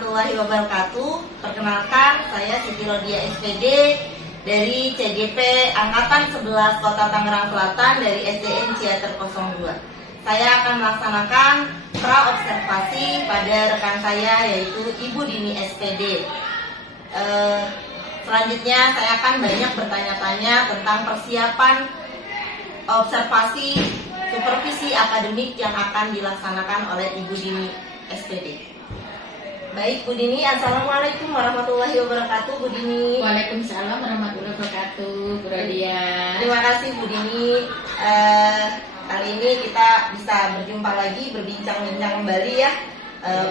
warahmatullahi wabarakatuh. Perkenalkan, saya Siti Rodia SPD dari CGP Angkatan 11 Kota Tangerang Selatan dari SDN Ciater 02. Saya akan melaksanakan pra-observasi pada rekan saya yaitu Ibu Dini SPD. Selanjutnya saya akan banyak bertanya-tanya tentang persiapan observasi supervisi akademik yang akan dilaksanakan oleh Ibu Dini SPD. Baik, Bu Dini, Assalamualaikum warahmatullahi wabarakatuh, Bu Dini. Waalaikumsalam warahmatullahi wabarakatuh, Bu Rodia. Terima kasih, Bu Dini. Kali ini kita bisa berjumpa lagi, berbincang-bincang kembali ya,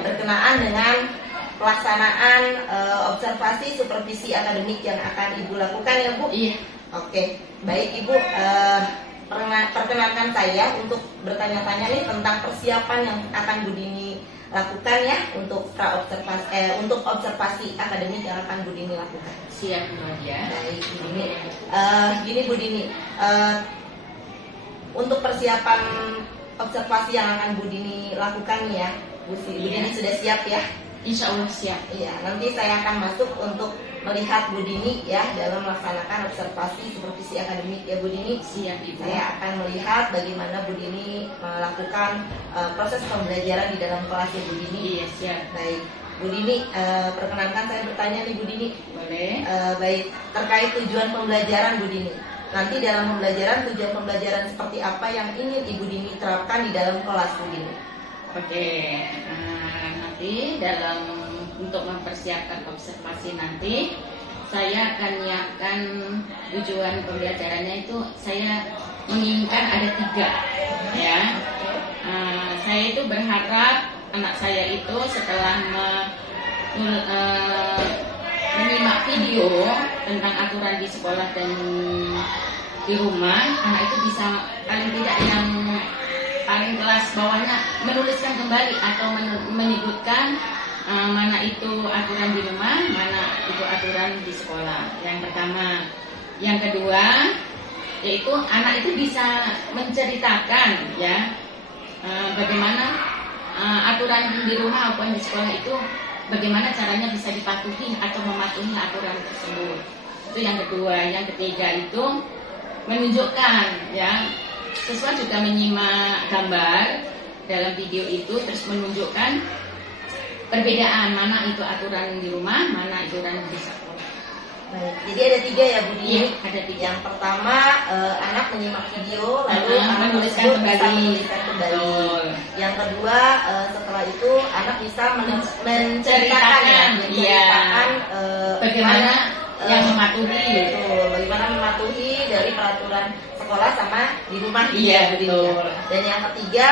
berkenaan dengan pelaksanaan observasi supervisi akademik yang akan Ibu lakukan ya, Bu? Iya. Oke, baik Ibu. Perkenalkan saya untuk bertanya-tanya nih tentang persiapan yang akan Bu Dini lakukan ya untuk untuk observasi akademik yang akan Bu Dini lakukan. Siap, Bu Rodia. Baik, Bu Dini. Gini Bu Dini, untuk persiapan observasi yang akan Bu Dini lakukan nih ya, Bu Dini sudah siap ya? Insya Allah siap. Iya, nanti saya akan masuk untuk melihat Bu Dini ya dalam melaksanakan observasi supervisi akademik ya Bu Dini. Siap, Ibu. Saya akan melihat bagaimana Bu Dini melakukan proses pembelajaran di dalam kelas ya Bu Dini. Iya, siap. Baik, Bu Dini, perkenankan saya bertanya nih Bu Dini. Boleh. Baik, terkait tujuan pembelajaran Bu Dini. Nanti dalam pembelajaran, tujuan pembelajaran seperti apa yang ingin Ibu Dini terapkan di dalam kelas Bu Dini? Oke. Nanti untuk mempersiapkan observasi nanti, saya akan menyiapkan tujuan pembelajarannya itu saya menginginkan ada 3 ya. Saya itu berharap anak saya itu setelah menyimak video tentang aturan di sekolah dan di rumah, anak itu bisa paling tidak yang paling kelas bawahnya menuliskan kembali atau menyebutkan mana itu aturan di rumah, mana itu aturan di sekolah. Yang pertama. Yang kedua, yaitu anak itu bisa menceritakan ya bagaimana aturan di rumah maupun di sekolah itu bagaimana caranya bisa dipatuhi atau mematuhi aturan tersebut. Itu yang kedua. Yang ketiga itu menunjukkan ya, siswa juga menyimak gambar dalam video itu terus menunjukkan perbedaan mana itu aturan di rumah, mana aturan di sekolah. Baik, jadi ada 3 ya Bu Dini. Iya, ada 3. Yang pertama, anak menyimak video, lalu anak menuliskan tersebut kembali. bisa menuliskan kembali. Betul. Yang kedua, setelah itu anak bisa menceritakan ya, menceritakan bagaimana yang mematuhi. Betul, bagaimana mematuhi dari peraturan sekolah sama di rumah. Iya, Bu Dini. betul. Dan yang ketiga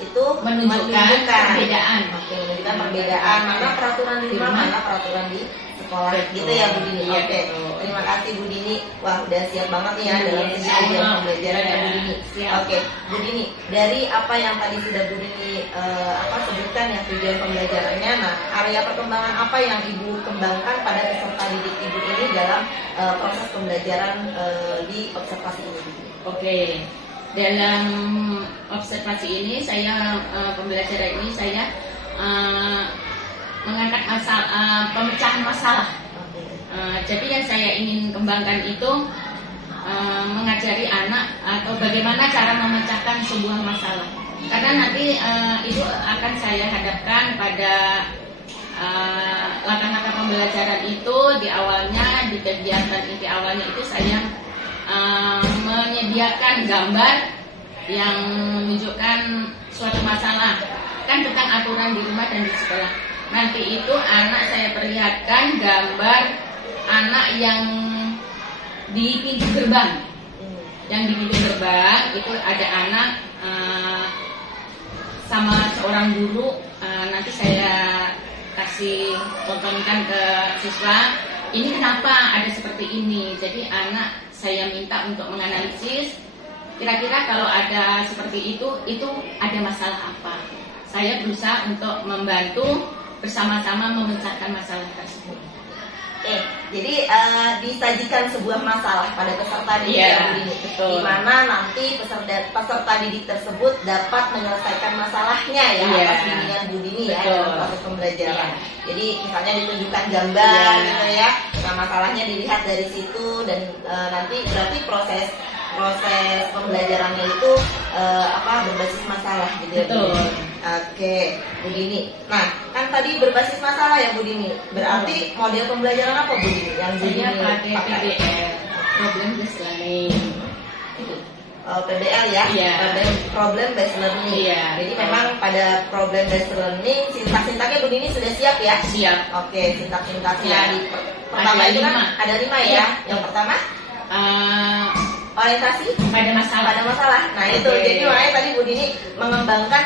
itu menunjukkan perbedaan. Oke, menunjukkan perbedaan mana peraturan di rumah, mana peraturan di sekolah. Betul. Gitu ya Bu Dini. Iya, Oke, betul. terima kasih Bu Dini. Wah, udah siap banget nih ya Iya, dalam segi siap. tujuan pembelajaran ya Bu Dini. Siap. Oke, Bu Dini, dari apa yang tadi sudah Bu Dini sebutkan yang tujuan pembelajarannya, nah area perkembangan apa yang Ibu kembangkan pada peserta didik Ibu ini dalam proses pembelajaran di observasi ini Bu Dini? Oke. Dalam observasi ini pembelajaran ini saya mengangkat pemecahan masalah. Jadi yang saya ingin kembangkan itu mengajari anak atau bagaimana cara memecahkan sebuah masalah. Karena nanti itu akan saya hadapkan pada langkah-langkah pembelajaran itu di awalnya, di kegiatan inti awalnya itu saya menyediakan gambar yang menunjukkan suatu masalah kan tentang aturan di rumah dan di sekolah. Nanti itu anak saya perlihatkan gambar anak yang di pintu gerbang. Yang di pintu gerbang itu ada anak sama seorang guru. Nanti saya kasih tontonkan ke siswa, ini kenapa ada seperti ini. Jadi anak saya minta untuk menganalisis kira-kira kalau ada seperti itu ada masalah apa. Saya berusaha untuk membantu bersama-sama memecahkan masalah tersebut. Oke, Jadi disajikan sebuah masalah pada peserta didik Iya, yang Bu Dini, betul. di mana nanti peserta didik tersebut dapat menyelesaikan masalahnya ya Iya. atas bimbingan Bu Dini ya Betul. dalam proses pembelajaran. Iya. Jadi misalnya ditunjukkan gambar Iya. gitu ya, nah masalahnya dilihat dari situ dan nanti berarti proses pembelajarannya itu berbasis masalah gitu ya Bu Betul. Dini. Oke, Bu Dini. Nah, kan tadi berbasis masalah ya Bu Dini. Berarti model pembelajaran apa Bu Dini yang Bu Saya Dini pakai PBL, problem based learning. Itu. PBL ya, Iya. problem based learning. Iya. Jadi memang pada problem based learning sintak-sintaknya Bu Dini sudah siap ya? Siap. Oke, sintak-sintaknya Iya. di pertama Ada itu kan 5. ada 5 ya. Iya. Yang pertama Eh, orientasi pada masalah. pada masalah. Nah itu Oke. jadi makanya tadi Bu Dini mengembangkan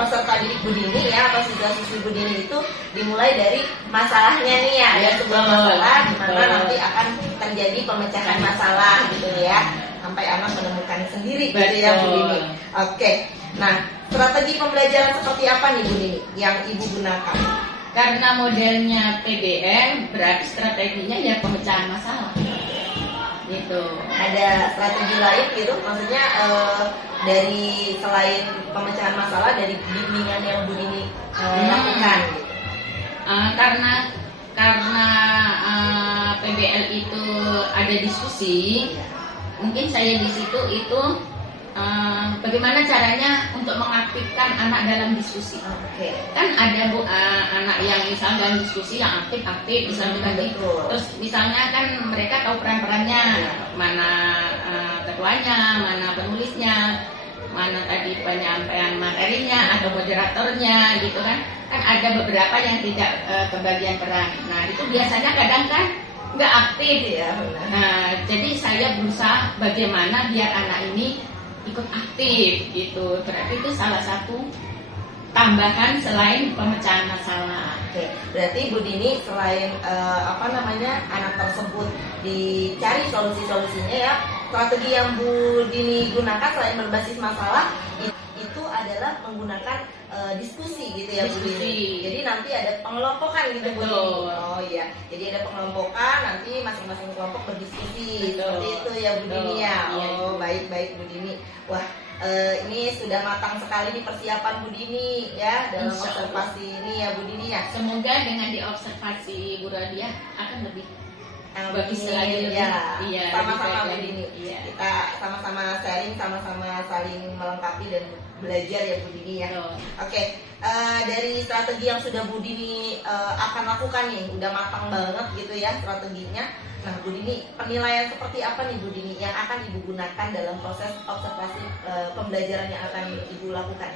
peserta didik Bu Dini ya atau siswa-siswi Bu Dini itu dimulai dari masalahnya nih ya, ada sebuah Betul. masalah di mana Betul. nanti akan terjadi pemecahan masalah gitu ya sampai anak menemukan sendiri gitu ya Bu Dini. Oke. Nah strategi pembelajaran seperti apa nih Bu Dini yang Ibu gunakan? Karena modelnya PBL, berarti strateginya ya pemecahan masalah. Gitu. Ada strategi lain gitu maksudnya dari selain pemecahan masalah dari bimbingan yang Bu Dini lakukan gitu. Karena PBL itu ada diskusi, mungkin saya di situ itu bagaimana caranya untuk mengaktifkan anak dalam diskusi. Oke. Kan ada anak yang misalnya dalam diskusi yang aktif misalnya tadi. Betul. Terus misalnya kan mereka tahu peran-perannya, mana ketuanya, mana penulisnya, mana tadi penyampaian materinya atau moderatornya gitu kan. Kan ada beberapa yang tidak kebagian peran. Nah itu biasanya kadang kan nggak aktif. Iya benar. Nah jadi saya berusaha bagaimana biar anak ini ikut aktif gitu. Berarti itu salah satu tambahan selain pemecahan masalah. Oke, berarti Bu Dini selain anak tersebut dicari solusi-solusinya ya, strategi yang Bu Dini gunakan selain berbasis masalah itu adalah menggunakan diskusi gitu ya Bu Dini. Diskusi. Jadi nanti ada pengelompokan gitu Bu Dini. Betul. Oh iya, jadi ada pengelompokan nanti masing-masing kelompok berdiskusi. Betul. Seperti itu ya Bu Dini ya. Iya. Oh baik-baik Bu Dini. Wah ini sudah matang sekali nih persiapan Bu Dini ya dalam Insya Allah. observasi ini ya Bu Dini ya. Semoga dengan diobservasi Bu Radia akan lebih bagus Begini, lagi lebih. ya. Iya, Sama-sama lebih Bu baik Dini. lagi. Iya. Kita sama-sama sharing, sama-sama saling melengkapi dan belajar ya Bu Dini ya. Betul. Oke, dari strategi yang sudah Bu Dini akan lakukan nih, udah matang banget gitu ya strateginya. Nah Bu Dini, penilaian seperti apa nih Bu Dini yang akan Ibu gunakan dalam proses observasi pembelajaran yang akan Ibu lakukan?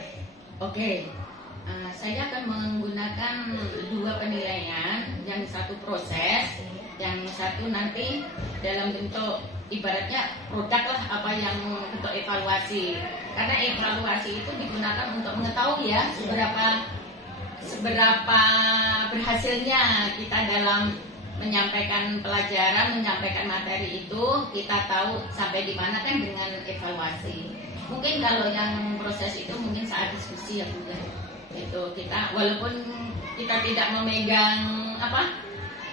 Oke, saya akan menggunakan 2 penilaian, yang satu proses, yang satu nanti dalam bentuk ibaratnya produk lah apa yang untuk evaluasi. Karena evaluasi itu digunakan untuk mengetahui ya seberapa berhasilnya kita dalam menyampaikan pelajaran, menyampaikan materi itu, kita tahu sampai di mana kan dengan evaluasi. Mungkin kalau yang proses itu mungkin saat diskusi ya Bu ya. Itu kita walaupun kita tidak memegang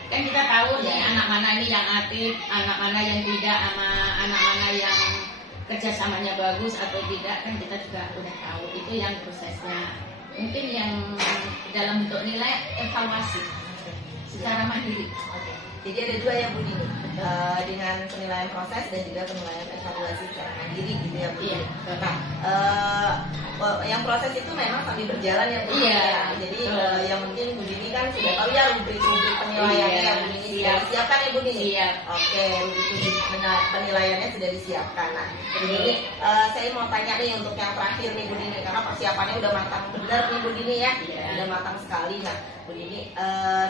kan kita tahu nih anak mana ini yang aktif, anak mana yang tidak, anak mana yang kerjasamanya bagus atau tidak, kan kita juga udah tahu. Itu yang prosesnya. Mungkin yang dalam bentuk nilai evaluasi secara mandiri. Oke. Jadi ada 2 ya Bu Dini, dengan penilaian proses dan juga penilaian evaluasi secara mandiri gitu ya Bu Dini. Iya. Nah, yang proses itu memang sambil berjalan ya Bu Dini. Iya. Ya. Jadi yang mungkin Bu Dini kan sudah tahu ya rubrik-rubrik penilaiannya Iya, ya Bu Dini sudah siap. disiapkan ya Bu Dini. Siap. Oke, rubrik penilaiannya sudah disiapkan. Nah, Bu Dini, saya mau tanya nih untuk yang terakhir nih Bu Dini, karena persiapannya udah matang benar nih Bu Dini ya, Iya. udah matang sekali. Nah, Bu Dini,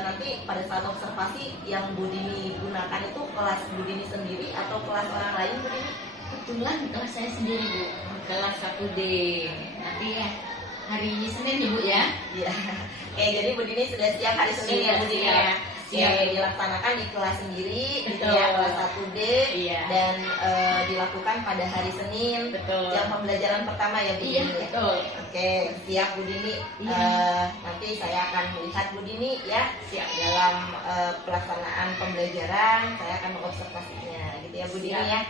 nanti pada saat observasi yang Bu Dini gunakan itu kelas Bu Dini sendiri atau kelas orang lain Bu Dini? Kebetulan kelas saya sendiri Bu, kelas 1D. Nanti ya hari Senin ya Bu ya. Iya. Oke, jadi Bu Dini sudah siap hari Senin ya Bu Dini ya. Siap. siap. dilaksanakan di kelas sendiri, gitu Betul. ya, kelas 1D, Iya. dan dilakukan pada hari Senin, Betul. jam pembelajaran pertama ya Bu Iya, Dini. betul. Oke, siap Bu Dini. Iya. Nanti saya akan melihat Bu Dini ya, Siap. dalam pelaksanaan pembelajaran, saya akan mengobservasinya, gitu ya Bu Dini Siap. ya.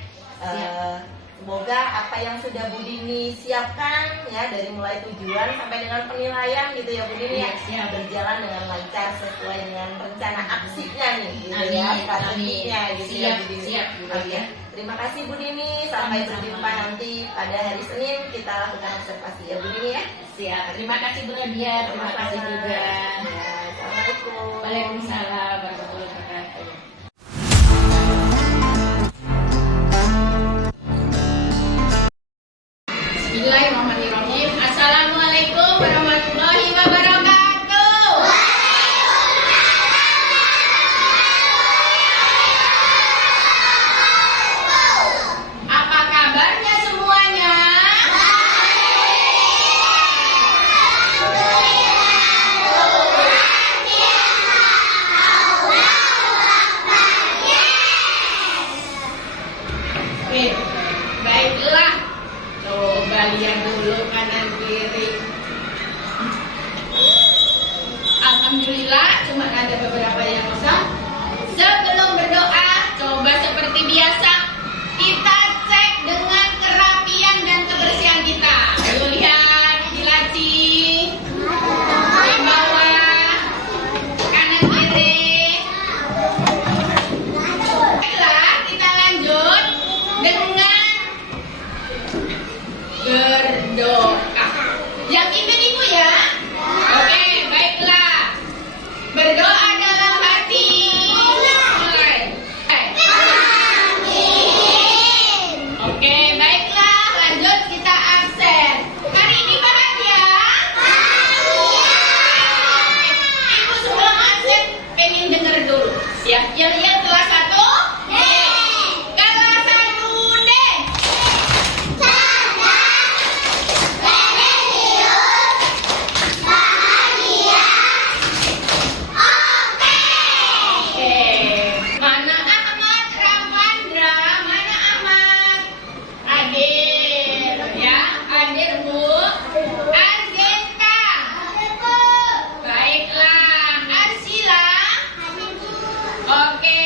Semoga apa yang sudah Bu Dini siapkan ya, dari mulai tujuan sampai dengan penilaian gitu ya Bu Dini ya, Siap. berjalan dengan lancar sesuai dengan rencana aksinya nih gitu Amin, ya, strateginya gitu ya Siap, Bu Dini. siap, Bu Dini. Oke. Terima kasih Bu Dini, sampai Sama-sama. berjumpa nanti pada hari Senin, kita lakukan observasi ya Bu Dini ya. Siap. Terima kasih Bu Nadia. Terima kasih juga. Ya, Assalamualaikum. Waalaikumsalam warahmatullahi wabarakatuh. Bismillahirrahmanirrahim. Assalamualaikum warahmatullahi wabarakatuh. Apa kabarnya semuanya? Oke, baiklah. Coba lihat dulu kanan kiri. Alhamdulillah, cuma ada beberapa yang kosong. Sebelum berdoa, coba seperti biasa kita cek dengan kerapian dan kebersihan kita. Ayo lihat di laci, di bawah, kanan kiri. Baiklah, kita lanjut dengan berdoa. Yang ikut ibu ya. Oke, baiklah. Berdoa dalam hati. Mulai. Oke, baiklah. Lanjut kita absen. Hari ini bahagia. Ibu sebelum absen pengen denger dulu. Siap? Yel-yel kelas 1? Kelas 1D. Oke. Mana Ahmad Ravandra? Mana Ahmad? Adir. Ya, Adir Bu. Azenta. Baiklah. Arsila. Oke.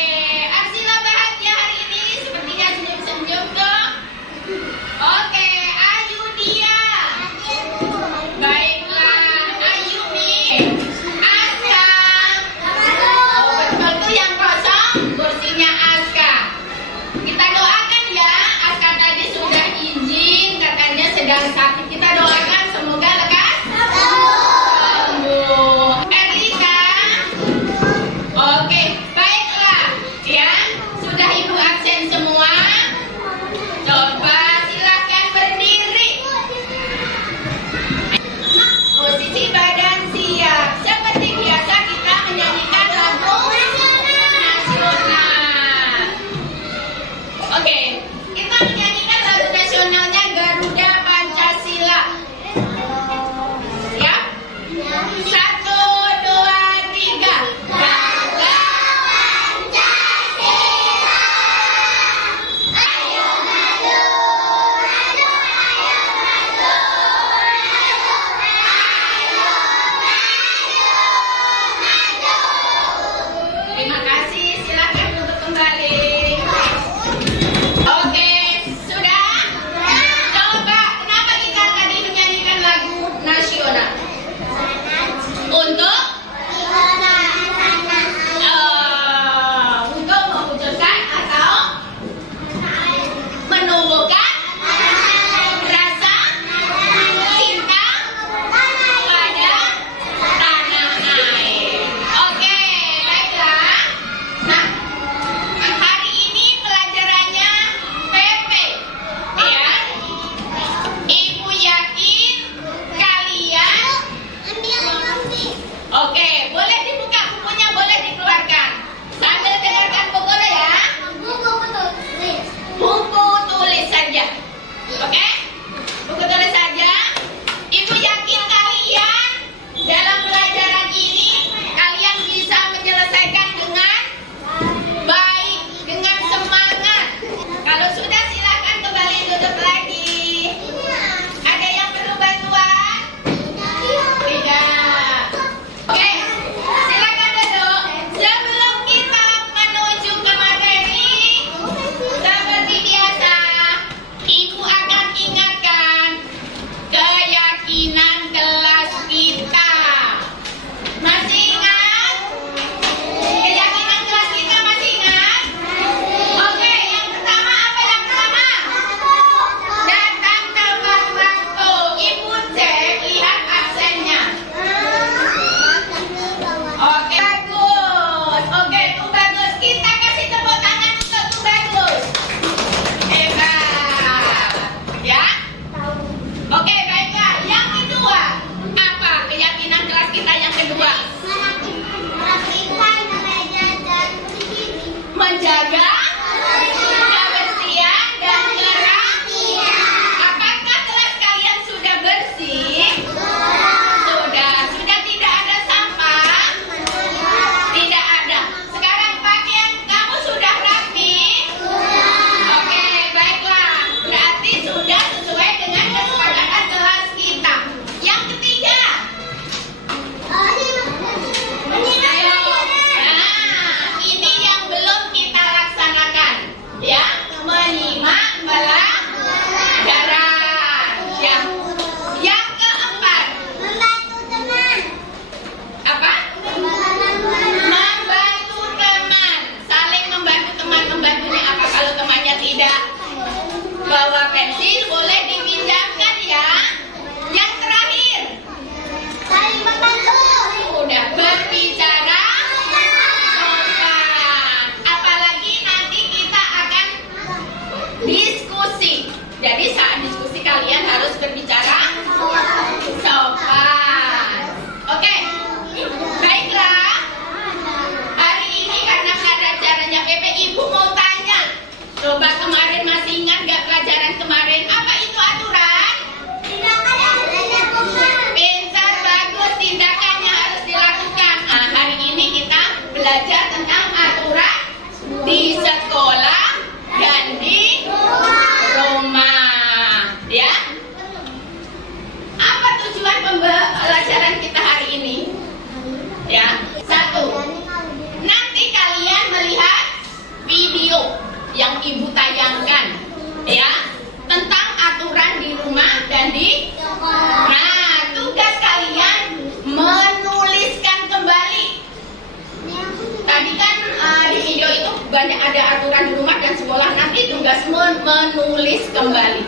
banyak ada aturan di rumah dan sekolah, nanti tugas menulis kembali.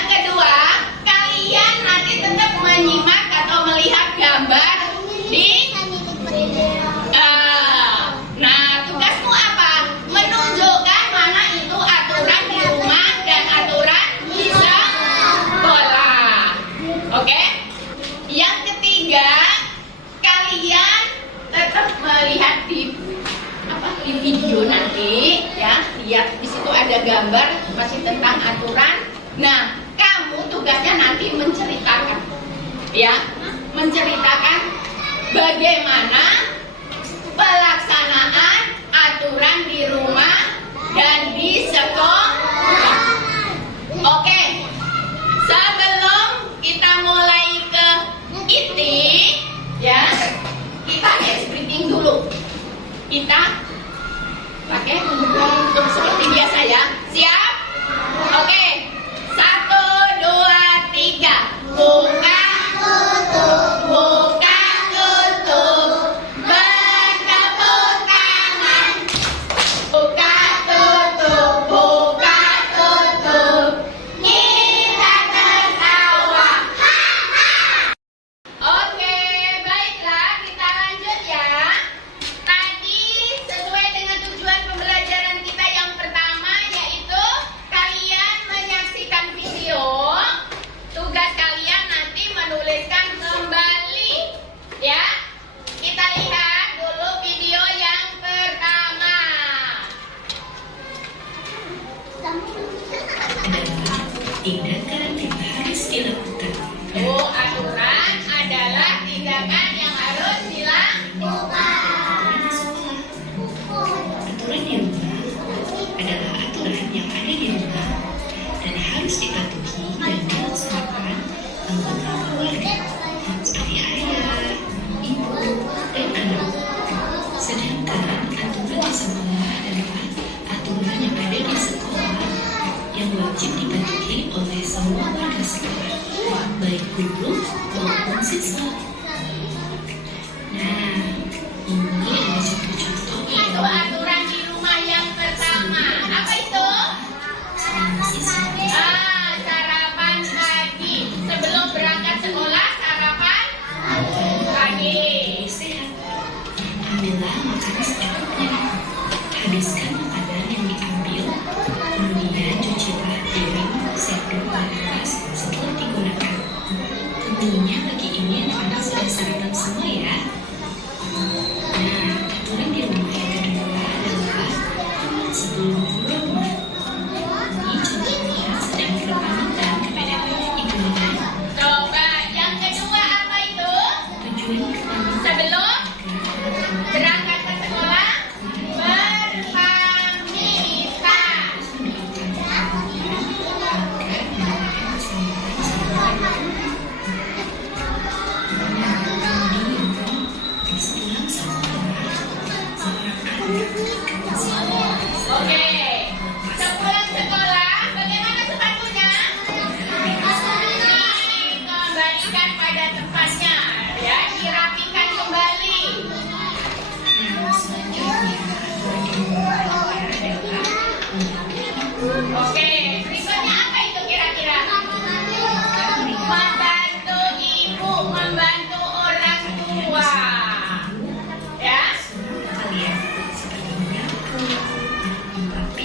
Yang kedua, kalian nanti tetap menyimak atau melihat gambar di nah, tugasmu apa? Menunjukkan mana itu aturan di rumah dan aturan di sekolah. Oke? Yang ketiga, kalian tetap melihat di video nanti ya, lihat di situ ada gambar masih tentang aturan. Nah, kamu tugasnya nanti menceritakan ya, menceritakan bagaimana pelaksanaan aturan di rumah dan di sekolah. Oke, sebelum kita mulai ke inti ya, kita ice breathing dulu. Kita pakai untuk seperti biasa ya. Siap? Oke. 1, 2, 3. Buka, tutup, buka, tutup. Bertepuk tangan. Buka, tutup, buka, tutup. Kita tertawa. Oke, baiklah, kita lanjut ya. Tadi sesuai dengan tujuan pembelajaran kita yang pertama, yaitu kalian menyaksikan video. Tugas kalian nanti menuliskan kembali ya. Kita lihat dulu video yang pertama. Tindakan yang harus dilakukan. Aturan adalah tindakan yang harus dilakukan. Aturan di rumah adalah aturan yang ada di rumah dan harus dipatuhi dan dilaksanakan anggota keluarga seperti ayah, ibu, dan anak. Sedangkan aturan di sekolah adalah aturan yang ada di sekolah yang wajib dipatuhi oleh semua warga sekolah, baik guru maupun siswa. Nah, ini ada contoh-contoh Itu aturan di rumah yang pertama. Apa itu? Sarapan pagi. Sebelum berangkat sekolah, sarapan pagi. sehat. Ambillah makanan secukupnya. Habiskan makanan yang diambil. Kemudian cucilah piring, sendok, dan gelas setelah digunakan. Tentunya pagi ini anak-anak sudah sarapan semua ya. Nah, aturan di rumah yang kedua adalah sebelum keluar rumah. Ini contohnya sedang berpamitan kepada ibu dan Coba yang kedua apa itu? tujuan pertama Sebelum berangkat ke sekolah, berpamitan. Oke, sepulang sekolah, bagaimana sepatunya? Dikembalikan pada tempatnya, ya, dirapikan kembali. Oke, berikutnya apa itu kira-kira? Membantu ibu, membantu orang tua. Ya? kalian seperti menyapu, merapikan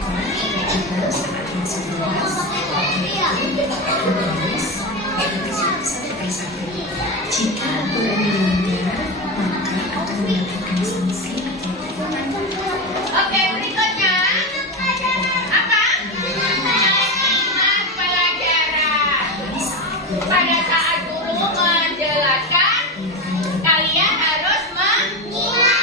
tiba-tiba saat masuk kelas, menulis, revisi satu persatu. Jika aturannya dilanggar, maka akan mendapatkan sanksi atau teguran. Oke, berikutnya apa? Pelajaran. Pada saat guru menjelaskan, kalian harus menyimak.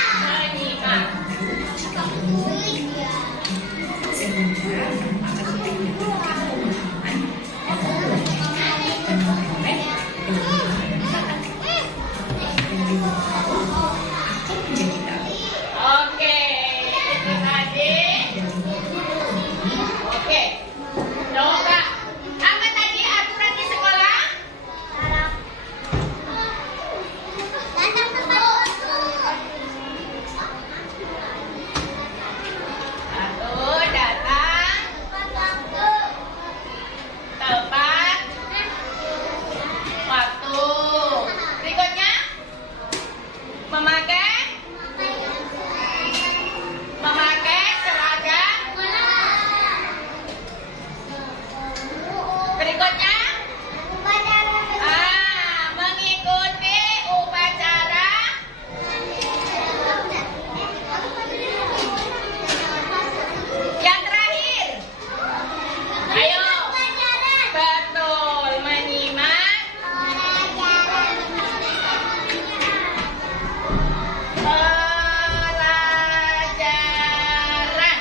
Sehingga akan lebih mendapatkan pemahaman dan belajar dan memperoleh ilmu bermanfaat. Dan ilmu tahu akan menjadi tahu. Oke, itu tadi. Oke, coba. Apa tadi aturan di sekolah? Satu, datang tepat waktu. Berikutnya, memakai seragam. Berikutnya, mengikuti upacara. Yang terakhir, ayo, betul, menyimak pelajaran.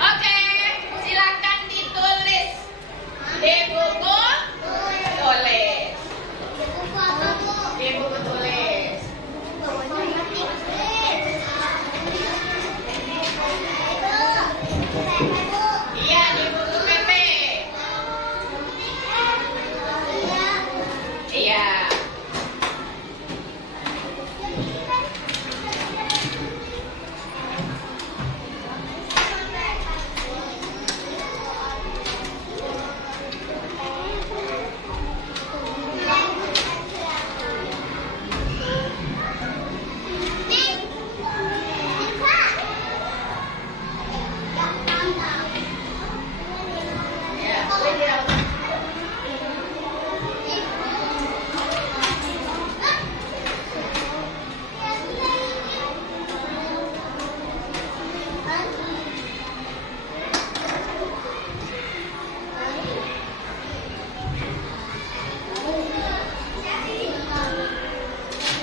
Oke, silakan ditulis di buku tulis. Di buku tulis. Iya, di buku PP. Iya.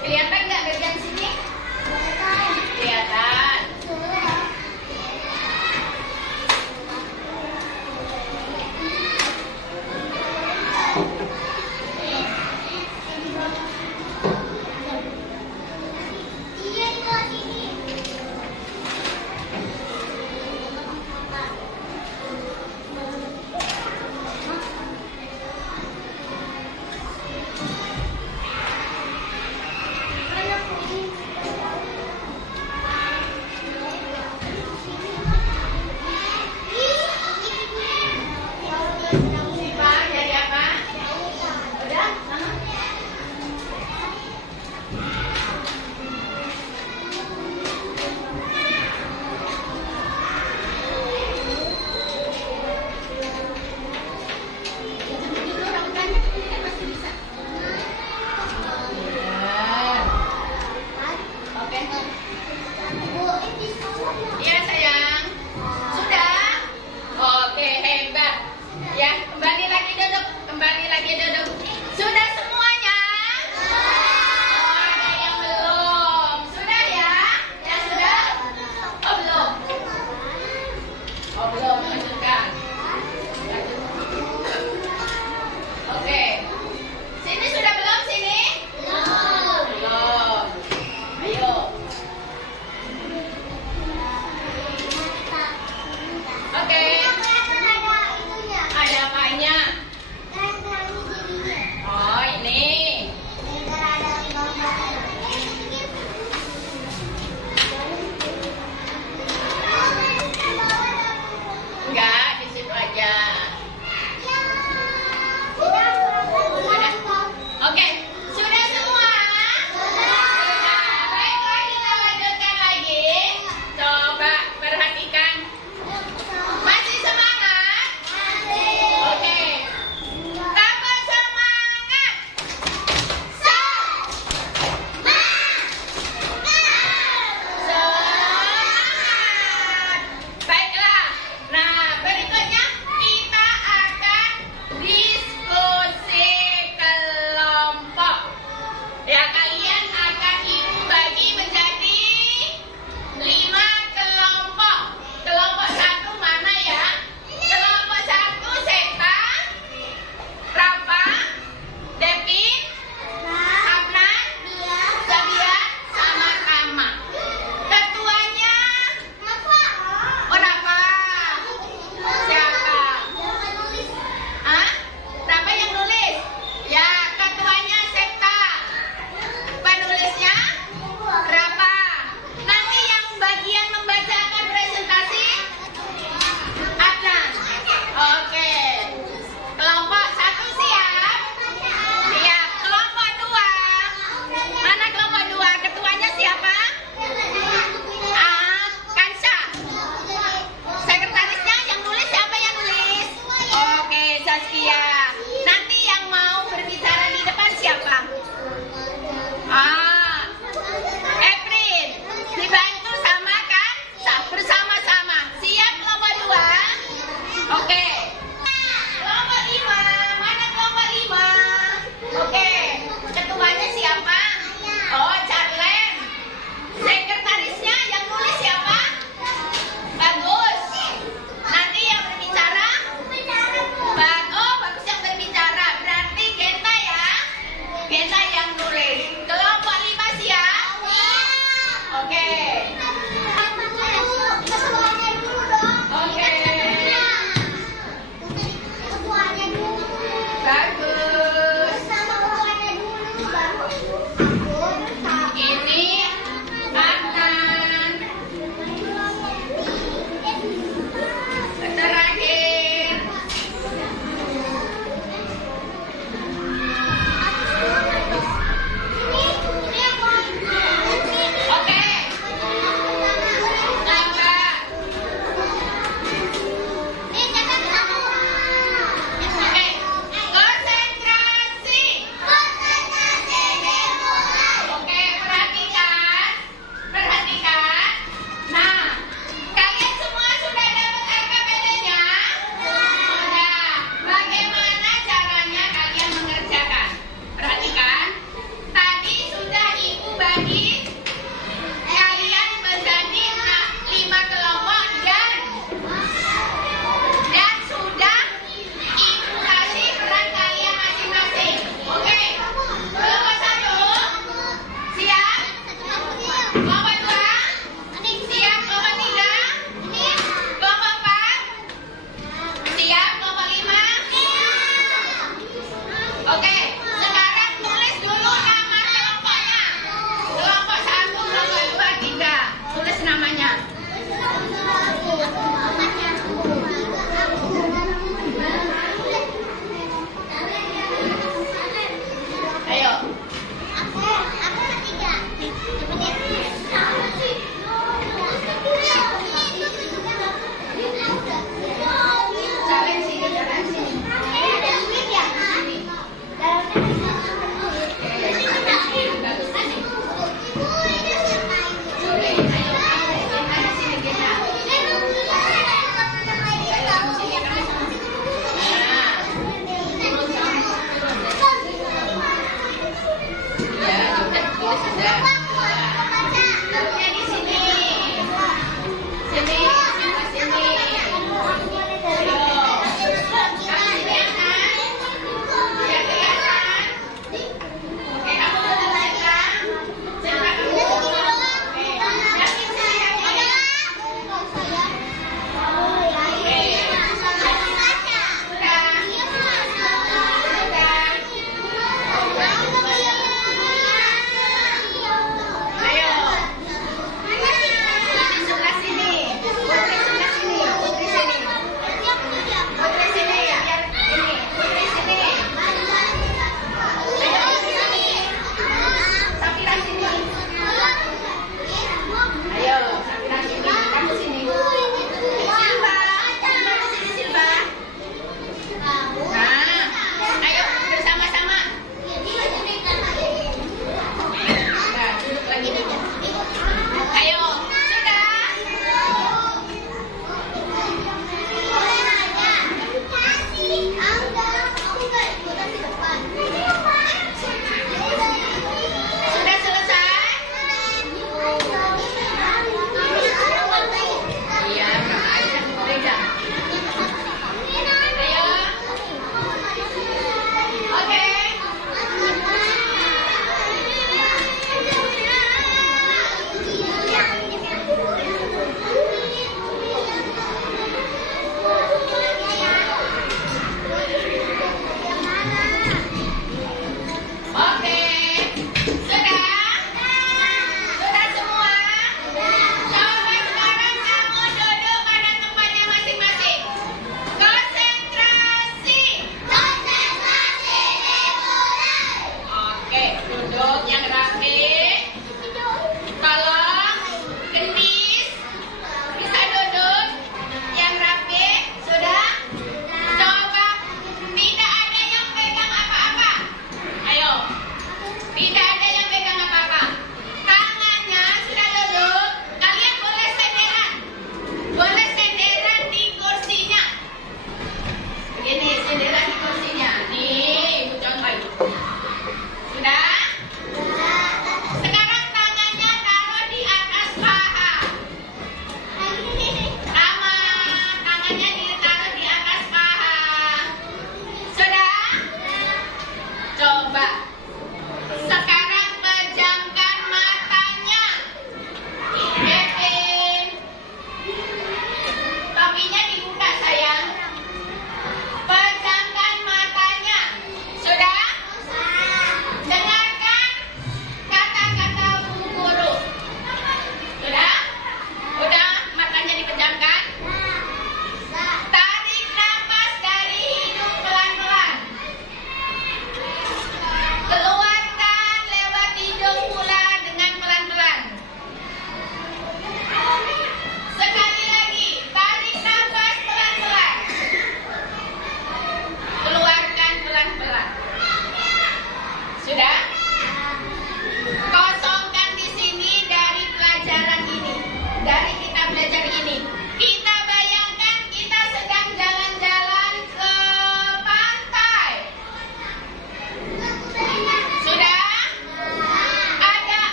Kelihatan nggak bagian sini? Kelihatan.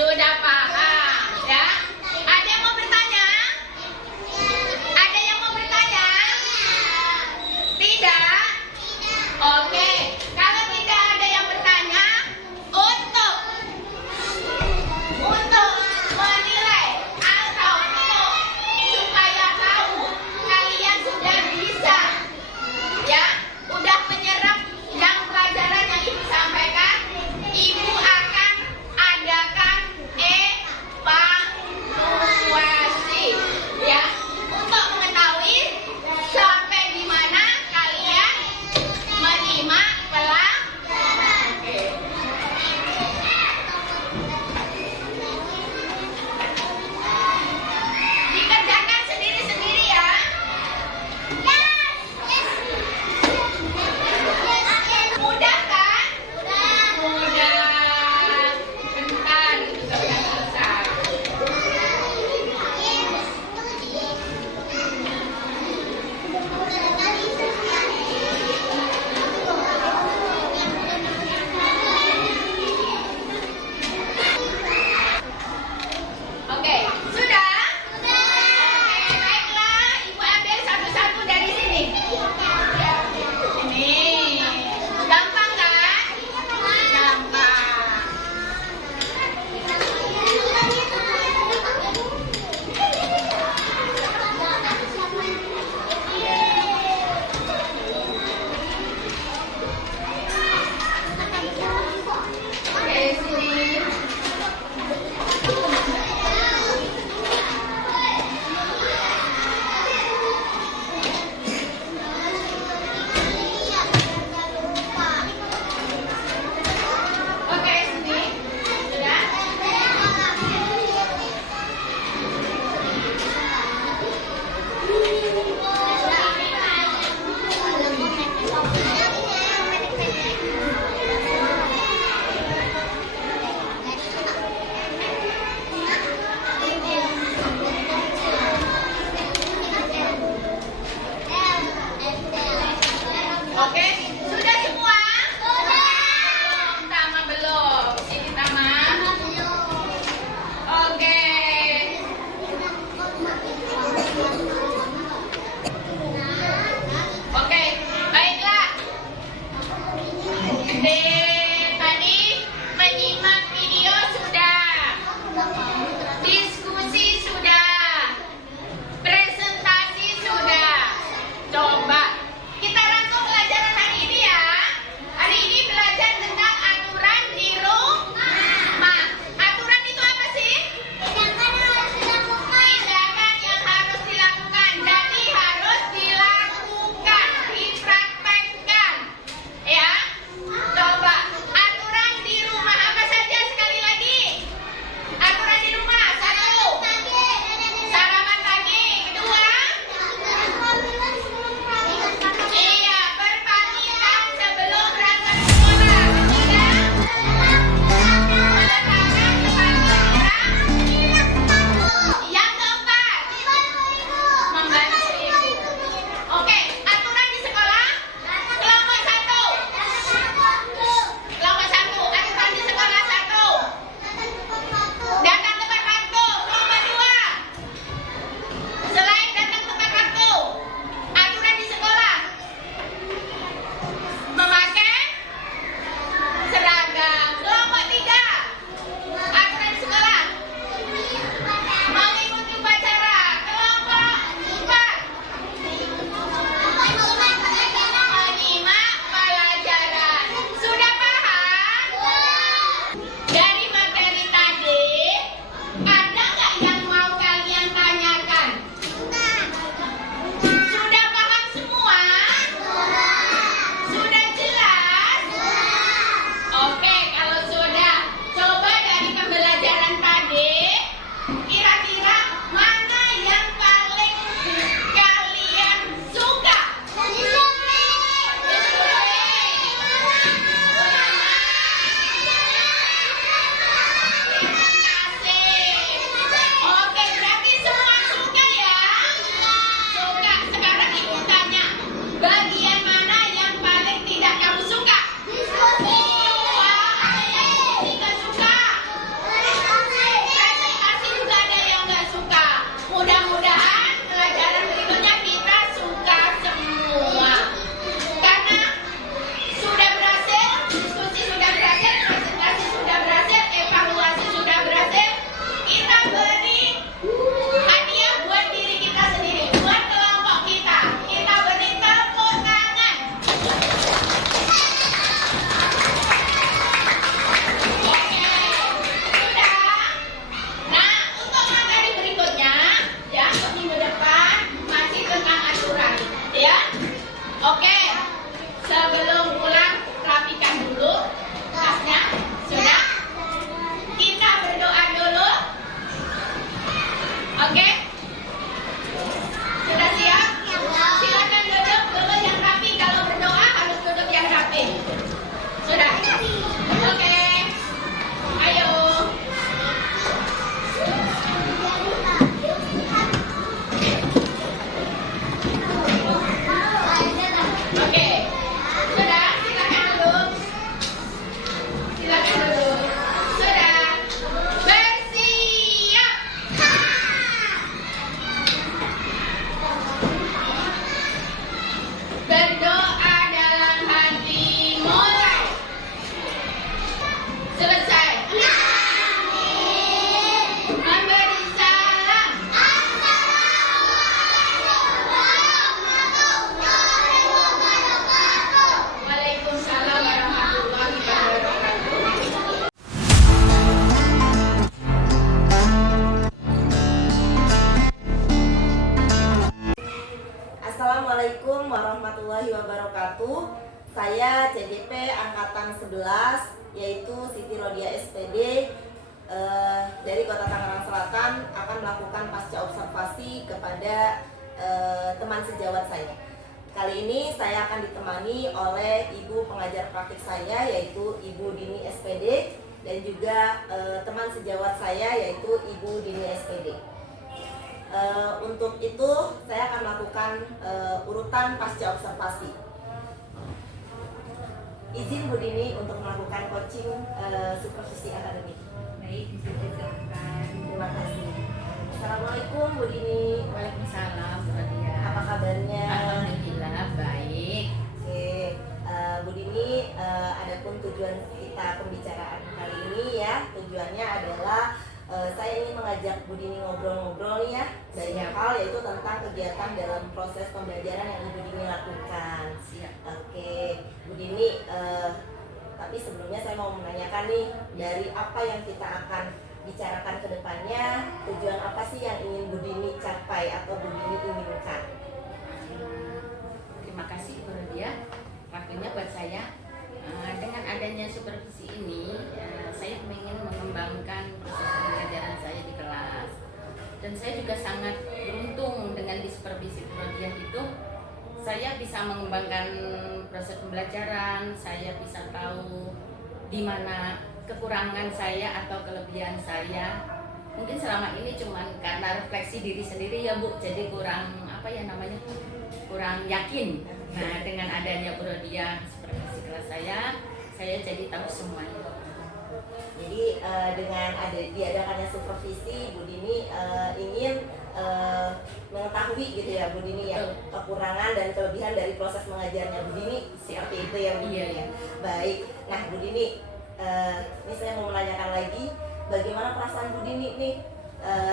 Sudah paham ya? Ada yang mau bertanya? Ada yang mau bertanya? Tidak? Oke, kalau tidak ada yang bertanya, untuk menilai atau supaya tahu kalian sudah bisa ya, udah menyerap yang pelajaran yang Ibu sampaikan, Ibu akan adakan angkatan 11 yaitu Siti Rodia SPD dari Kota Tangerang Selatan akan melakukan pasca observasi kepada teman sejawat saya. Kali ini saya akan ditemani oleh ibu pengajar praktik saya yaitu Ibu Dini SPD dan juga teman sejawat saya yaitu Ibu Dini SPD. Untuk itu saya akan melakukan urutan pasca observasi. Izin Bu Dini untuk melakukan coaching supervisi akademik. Baik, dipersilakan. Terima kasih. Assalamualaikum Bu Dini. Waalaikumsalam, Bu Rodia. Apa kabarnya? Alhamdulillah baik. Oke, Bu Dini, adapun tujuan kita pembicaraan kali ini ya, tujuannya adalah saya ingin mengajak Bu Dini ngobrol-ngobrol nih ya, banyak Siap. hal yaitu tentang kegiatan dalam proses pembelajaran yang Ibu Dini lakukan. Siap. Oke, Bu Dini, tapi sebelumnya saya mau menanyakan nih, dari apa yang kita akan bicarakan ke depannya, tujuan apa sih yang ingin Bu Dini capai atau Bu Dini inginkan? Terima kasih Bu Rodia. Waktunya buat saya. Dengan adanya supervisi ini, saya ingin mengembangkan proses pembelajaran saya di kelas. Dan saya juga sangat beruntung dengan di supervisi Bu Rodia itu, saya bisa mengembangkan proses pembelajaran, saya bisa tahu di mana kekurangan saya atau kelebihan saya. Mungkin selama ini cuman karena refleksi diri sendiri ya Bu, jadi kurang kurang yakin. Nah, dengan adanya Bu Rodia supervisi kelas saya jadi tahu semuanya. Jadi dengan diadakannya supervisi, Bu Dini ingin mengetahui gitu ya Bu Dini ya, kekurangan dan kelebihan dari proses mengajarnya Bu Dini, seperti itu ya Bu Dini. Iya. Baik, nah Bu Dini, ini saya mau menanyakan lagi, bagaimana perasaan Bu Dini nih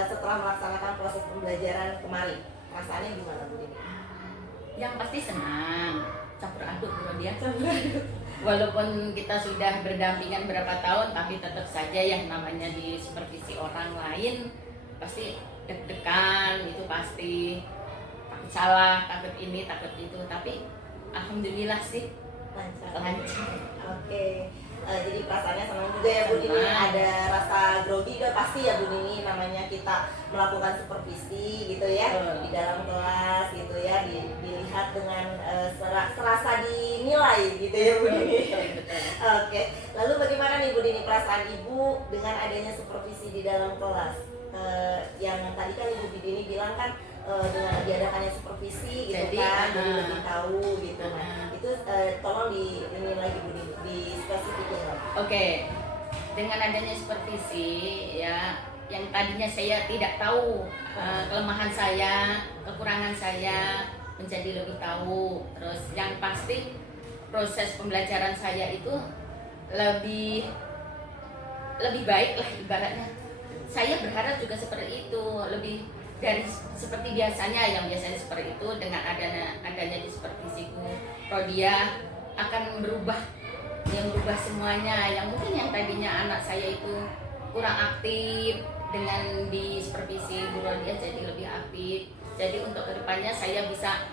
setelah melaksanakan proses pembelajaran kemarin? Perasaannya gimana Bu Dini? Yang pasti senang, campur aduk Bu Rodia. Walaupun kita sudah berdampingan berapa tahun, tapi tetap saja yang namanya di supervisi orang lain pasti deg-degan, itu pasti takut salah, takut ini, takut itu. Tapi alhamdulillah sih lancar. Oke, jadi perasaannya senang juga ya Bu Dini. Senang. Ada rasa grogi udah pasti ya Bu Dini, namanya kita melakukan supervisi gitu ya, di dalam kelas gitu ya, dilihat dengan serasa dinilai gitu ya Bu Dini. Oke, lalu bagaimana nih Bu Dini perasaan Ibu dengan adanya supervisi di dalam kelas? Yang tadi kan Ibu Dini bilang kan dengan diadakannya supervisi gitu Jadi, kan, jadi lebih tahu gitu. Nah, itu tolong ini lagi Bu Dini, di spesifikin lagi. Oke, dengan adanya supervisi ya, yang tadinya saya tidak tahu kelemahan saya, kekurangan saya menjadi lebih tahu. Terus yang pasti proses pembelajaran saya itu lebih baik lah ibaratnya. Saya berharap juga seperti itu, lebih dari seperti biasanya, yang biasanya seperti itu. Dengan adanya di supervisiku, Rodia akan berubah semuanya. Yang mungkin yang tadinya anak saya itu kurang aktif, dengan di supervisi Bu Rodia jadi lebih aktif. Jadi untuk kedepannya saya bisa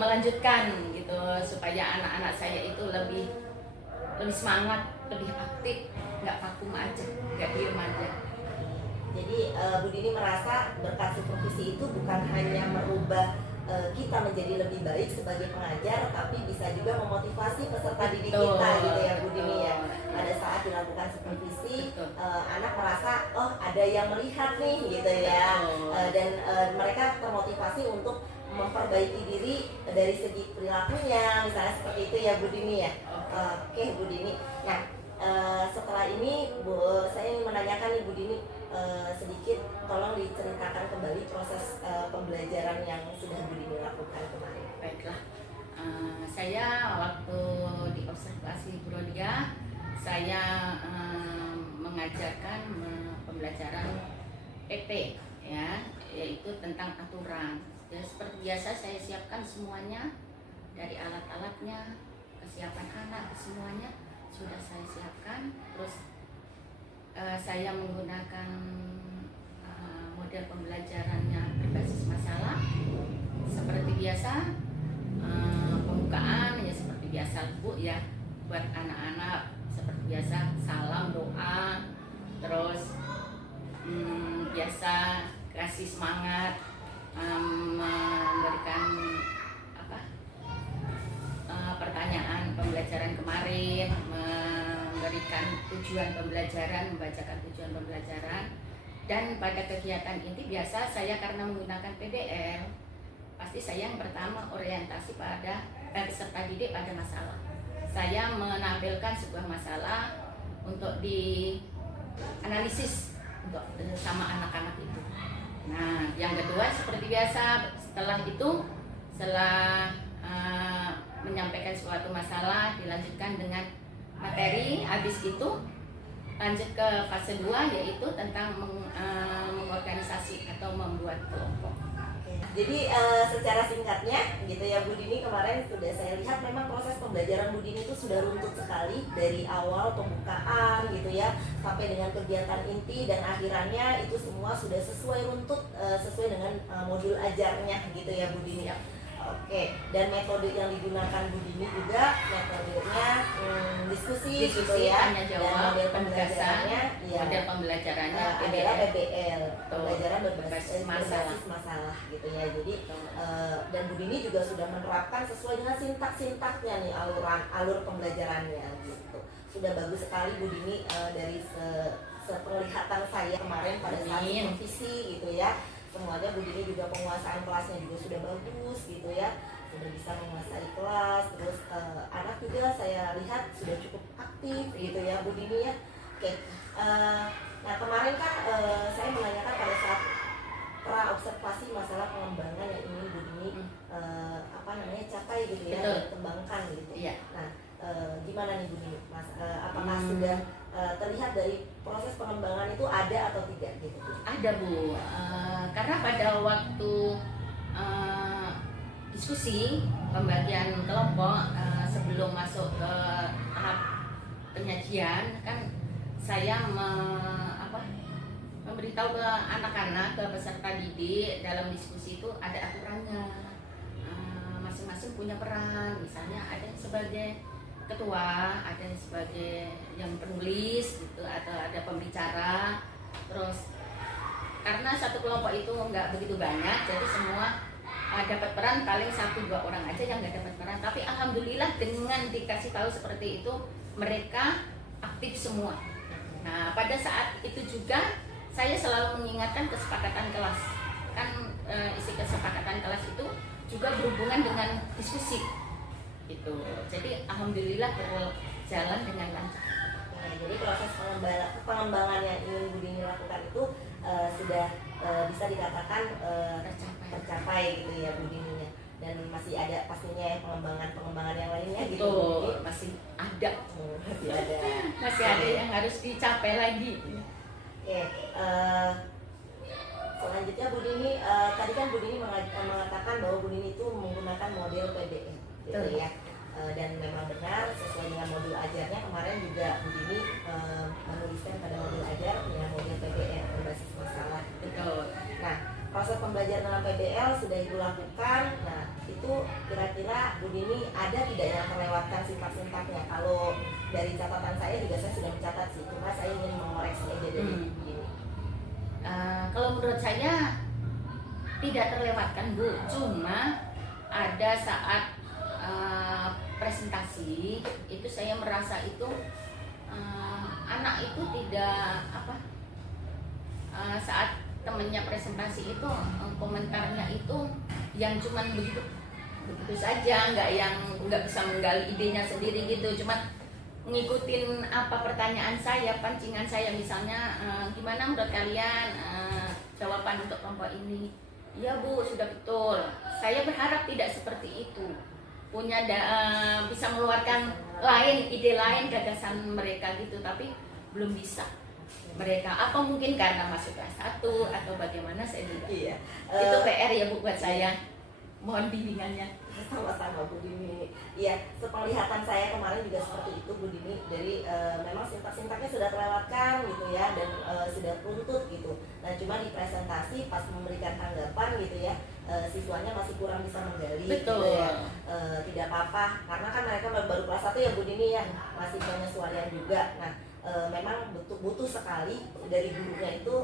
melanjutkan gitu, supaya anak-anak saya itu lebih semangat, lebih aktif, nggak vakum aja, nggak diem aja. Jadi Bu Dini merasa berkat supervisi itu bukan hanya merubah kita menjadi lebih baik sebagai pengajar, tapi bisa juga memotivasi peserta didik kita gitu ya Bu Dini ya. Pada saat dilakukan supervisi, anak merasa oh ada yang melihat nih gitu ya, dan mereka termotivasi untuk memperbaiki diri dari segi perilakunya, misalnya seperti itu ya Bu Dini ya. Oke Bu Dini. Nah, setelah ini saya ingin menanyakan nih Bu Dini, sedikit tolong diceritakan kembali proses pembelajaran yang sudah Bu Dini lakukan kemarin. Baiklah, saya waktu di observasi Bu Rodia, saya mengajarkan pembelajaran PP ya, yaitu tentang aturan. Ya, seperti biasa saya siapkan semuanya, dari alat-alatnya, kesiapan anak, semuanya sudah saya siapkan. Terus saya menggunakan model pembelajarannya berbasis masalah. Seperti biasa, pembukaan ya seperti biasa Bu ya, buat anak-anak seperti biasa salam doa, terus biasa kasih semangat, memberikan apa pertanyaan pembelajaran kemarin, memberikan tujuan pembelajaran, membacakan tujuan pembelajaran. Dan pada kegiatan inti biasa saya karena menggunakan PBL, pasti saya yang pertama orientasi pada peserta didik pada masalah. Saya menampilkan sebuah masalah untuk dianalisis untuk sama anak-anak itu. Nah, yang kedua seperti biasa setelah menyampaikan suatu masalah dilanjutkan dengan materi, habis itu lanjut ke fase 2 yaitu tentang mengorganisasi atau membuat kelompok. Jadi secara singkatnya gitu ya Bu Dini, kemarin sudah saya lihat memang proses pembelajaran Bu Dini itu sudah runtut sekali dari awal pembukaan gitu ya sampai dengan kegiatan inti dan akhirannya itu semua sudah sesuai runtut sesuai dengan modul ajarnya gitu ya Bu Dini. Oke, dan metode yang digunakan Bu Dini juga metodenya diskusi gitu ya, tanya dan jawab, model penegasan, pembelajarannya model pembelajarannya adalah PBL, pembelajaran berbasis masalah. masalah gitu ya. Jadi dan Bu Dini juga sudah menerapkan sesuai dengan sintak-sintaknya nih alur pembelajarannya gitu. Sudah bagus sekali Bu Dini dari sepenglihatan saya kemarin pada saat supervisi gitu ya. Semuanya Bu Dini juga penguasaan kelasnya juga sudah bagus gitu ya, sudah bisa menguasai kelas. Terus anak juga saya lihat sudah cukup aktif gitu ya Bu Dini ya. Oke, nah kemarin kan saya menanyakan pada saat pra observasi masalah pengembangan yang ingin Bu Dini capai gitu ya, dan kembangkan gitu. Iya. Nah gimana nih Bu Dini, apakah sudah terlihat dari proses pengembangan itu ada atau tidak gitu Bu? Ada Bu, karena pada waktu diskusi pembagian kelompok sebelum masuk ke tahap penyajian kan saya memberitahu ke anak-anak, ke peserta didik dalam diskusi itu ada aturannya, masing-masing punya peran, misalnya ada yang sebagai ketua, ada yang sebagai yang penulis gitu, atau ada pembicara. Terus karena satu kelompok itu nggak begitu banyak, jadi semua dapat peran paling 1-2 orang aja yang nggak dapat peran. Tapi alhamdulillah dengan dikasih tahu seperti itu mereka aktif semua. Nah pada saat itu juga saya selalu mengingatkan kesepakatan kelas. Kan isi kesepakatan kelas itu juga berhubungan dengan diskusi. Gitu. Jadi alhamdulillah berjalan dengan lancar. Nah, jadi proses pengembangan yang ingin Bu Dini lakukan itu sudah bisa dikatakan tercapai gitu ya Bu Dininya. Dan masih ada pastinya ya pengembangan yang lainnya gitu. Betul, masih ada. Masih ada. Masih ada yang harus dicapai lagi. Oke, selanjutnya Bu Dini, tadi kan Bu Dini mengatakan bahwa Bu Dini itu menggunakan model PBL gitu ya. Dan memang benar sesuai dengan modul ajarnya kemarin juga Bu Dini menuliskan pada modul ajar dengan model PBL berbasis masalah. Betul. Nah, proses pembelajaran dalam PBL sudah Ibu lakukan. Nah, itu kira-kira Bu Dini ada tidak yang terlewatkan sintak-sintaknya? Kalau dari catatan saya juga saya sudah mencatat sih, cuma saya ingin mengoreksi aja dari Bu Dini. Kalau menurut saya tidak terlewatkan Bu, cuma ada saat presentasi itu saya merasa itu anak itu tidak saat temennya presentasi itu komentarnya itu yang cuman begitu saja, nggak bisa menggali idenya sendiri gitu, cuma ngikutin apa pertanyaan saya, pancingan saya, misalnya gimana menurut kalian jawaban untuk kelompok ini? Iya Bu, sudah betul. Saya berharap tidak seperti itu, punya bisa mengeluarkan ide lain, gagasan mereka gitu, tapi belum bisa mereka. Apa mungkin karena masuk kelas 1 atau bagaimana, saya juga. Iya. Itu PR ya Bu buat saya. Mohon bimbingannya. Sama-sama Bu Dini. Iya, sepenglihatan saya kemarin juga seperti itu Bu Dini. Dari memang sintak-sintaknya sudah terlewatkan gitu ya, dan sudah runtut gitu. Nah cuma di presentasi pas memberikan tanggapan gitu ya, siswanya masih kurang bisa menggali, Betul. gitu ya. Tidak apa-apa, karena kan mereka baru kelas 1 ya Bu Dini ya, masih penyesuaian juga. Nah, memang butuh sekali dari gurunya itu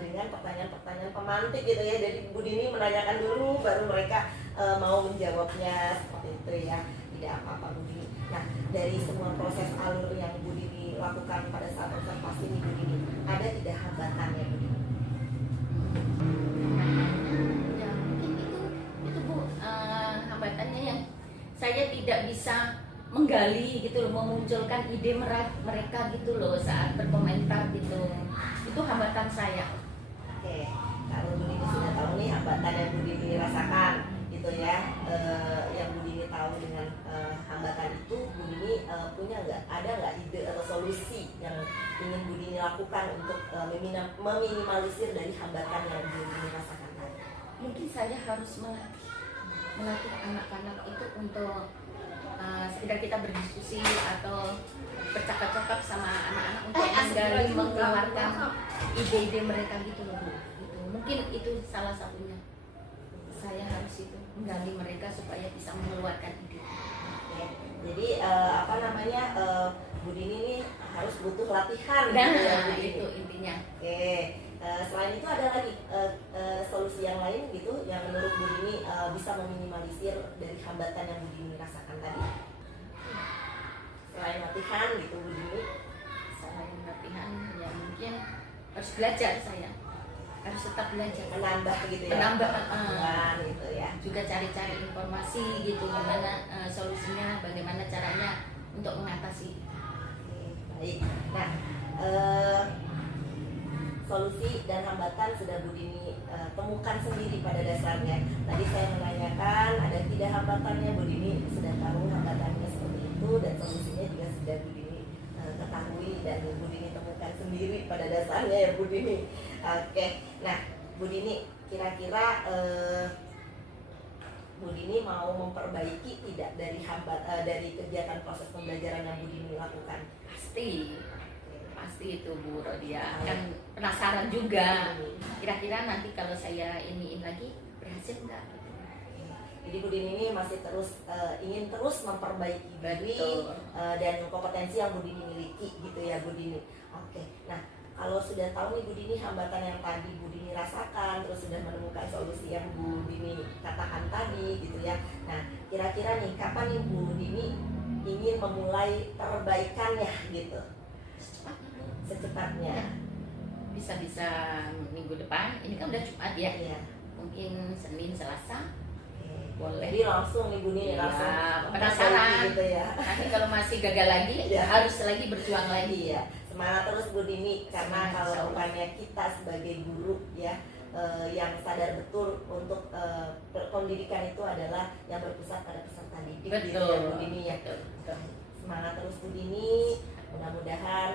dengan pertanyaan-pertanyaan pemantik gitu ya. Jadi Bu Dini menanyakan dulu, baru mereka mau menjawabnya seperti itu ya. Tidak apa-apa Bu Dini. Nah, dari semua proses alur yang Bu Dini lakukan pada saat observasi ini Bu Dini, ada tidak hambatannya Bu Dini? Ya mungkin itu Bu, hambatannya yang saya tidak bisa menggali gitu loh, memunculkan ide mereka gitu loh saat berkomentar gitu. Itu hambatan saya. Oke, kalau Bu Dini sudah tahu nih hambatan yang Bu Dini rasakan gitu ya, yang Bu Dini tahu dengan hambatan itu, Bu Dini punya ada nggak ide atau solusi yang ingin Bu Dini lakukan untuk meminimalisir dari hambatan yang Bu Dini rasakan tadi? Mungkin saya harus melatih anak-anak itu untuk sekedar kita berdiskusi atau bercakap-cakap sama anak-anak untuk menggali, mengeluarkan ide-ide mereka gitu loh Bu. Gitu. Mungkin itu salah satunya. Saya harus itu menggali mereka supaya bisa mengeluarkan ide. Oke, jadi Bu Dini ini harus butuh latihan Nah, gitu ya Bu Dini. itu intinya. Oke, selain itu ada lagi solusi yang lain gitu yang menurut Bu Dini bisa meminimalisir dari hambatan yang Bu Dini rasakan tadi. Selain latihan gitu Bu Dini. Selain latihan, ya mungkin harus belajar saya. Harus tetap belajar. Menambah gitu ya. Menambah, pengetahuan gitu ya. Juga cari-cari informasi gitu gimana solusinya, bagaimana caranya untuk mengatasi. Oke, baik. Nah, solusi dan hambatan sudah Bu Dini temukan sendiri pada dasarnya. Tadi saya menanyakan ada tidak hambatannya, Bu Dini sudah tahu hambatannya seperti itu, dan solusinya juga sudah Bu Dini ketahui dan Bu Dini temukan sendiri pada dasarnya ya Bu Dini. Oke, nah Bu Dini kira-kira Bu Dini mau memperbaiki tidak dari kegiatan proses pembelajaran yang Bu Dini lakukan? Pasti itu Bu Rodia, kan penasaran juga kira-kira nanti kalau saya iniin lagi berhasil nggak gitu. Jadi Bu Dini ini masih terus ingin terus memperbaiki diri Betul. Dan kompetensi yang Bu Dini miliki gitu ya Bu Dini. Oke, nah kalau sudah tahu nih Bu Dini hambatan yang tadi Bu Dini rasakan, terus sudah menemukan solusi yang Bu Dini katakan tadi gitu ya. Nah kira-kira nih kapan nih Bu Dini ingin memulai perbaikannya gitu? Secepatnya. Bisa minggu depan. Ini kan udah Jumat ya. Iya. Mungkin Senin, Selasa. Oke. Boleh. Jadi langsung nih Bu Dini Iya, langsung penasaran. memperbaiki gitu ya. Nanti kalau masih gagal lagi, Iya. harus lagi berjuang lagi. Iya, semangat terus Bu Dini, karena Semangat, kalau insya Allah. bukannya kita sebagai guru ya yang sadar betul untuk pendidikan itu adalah yang berpusat pada peserta didik gitu ya Bu Dini ya. Betul. Semangat terus Bu Dini, mudah-mudahan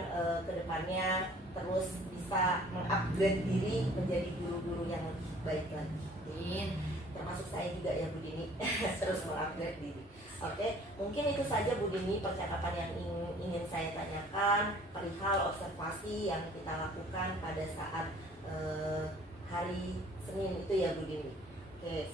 kedepannya terus bisa mengupgrade diri menjadi guru-guru yang lebih baik lagi. Amin. Termasuk saya juga ya Bu Dini, terus mengupgrade diri. Oke, mungkin itu saja Bu Dini percakapan yang ingin saya tanyakan perihal observasi yang kita lakukan pada saat hari Senin itu ya Bu Dini. Oke,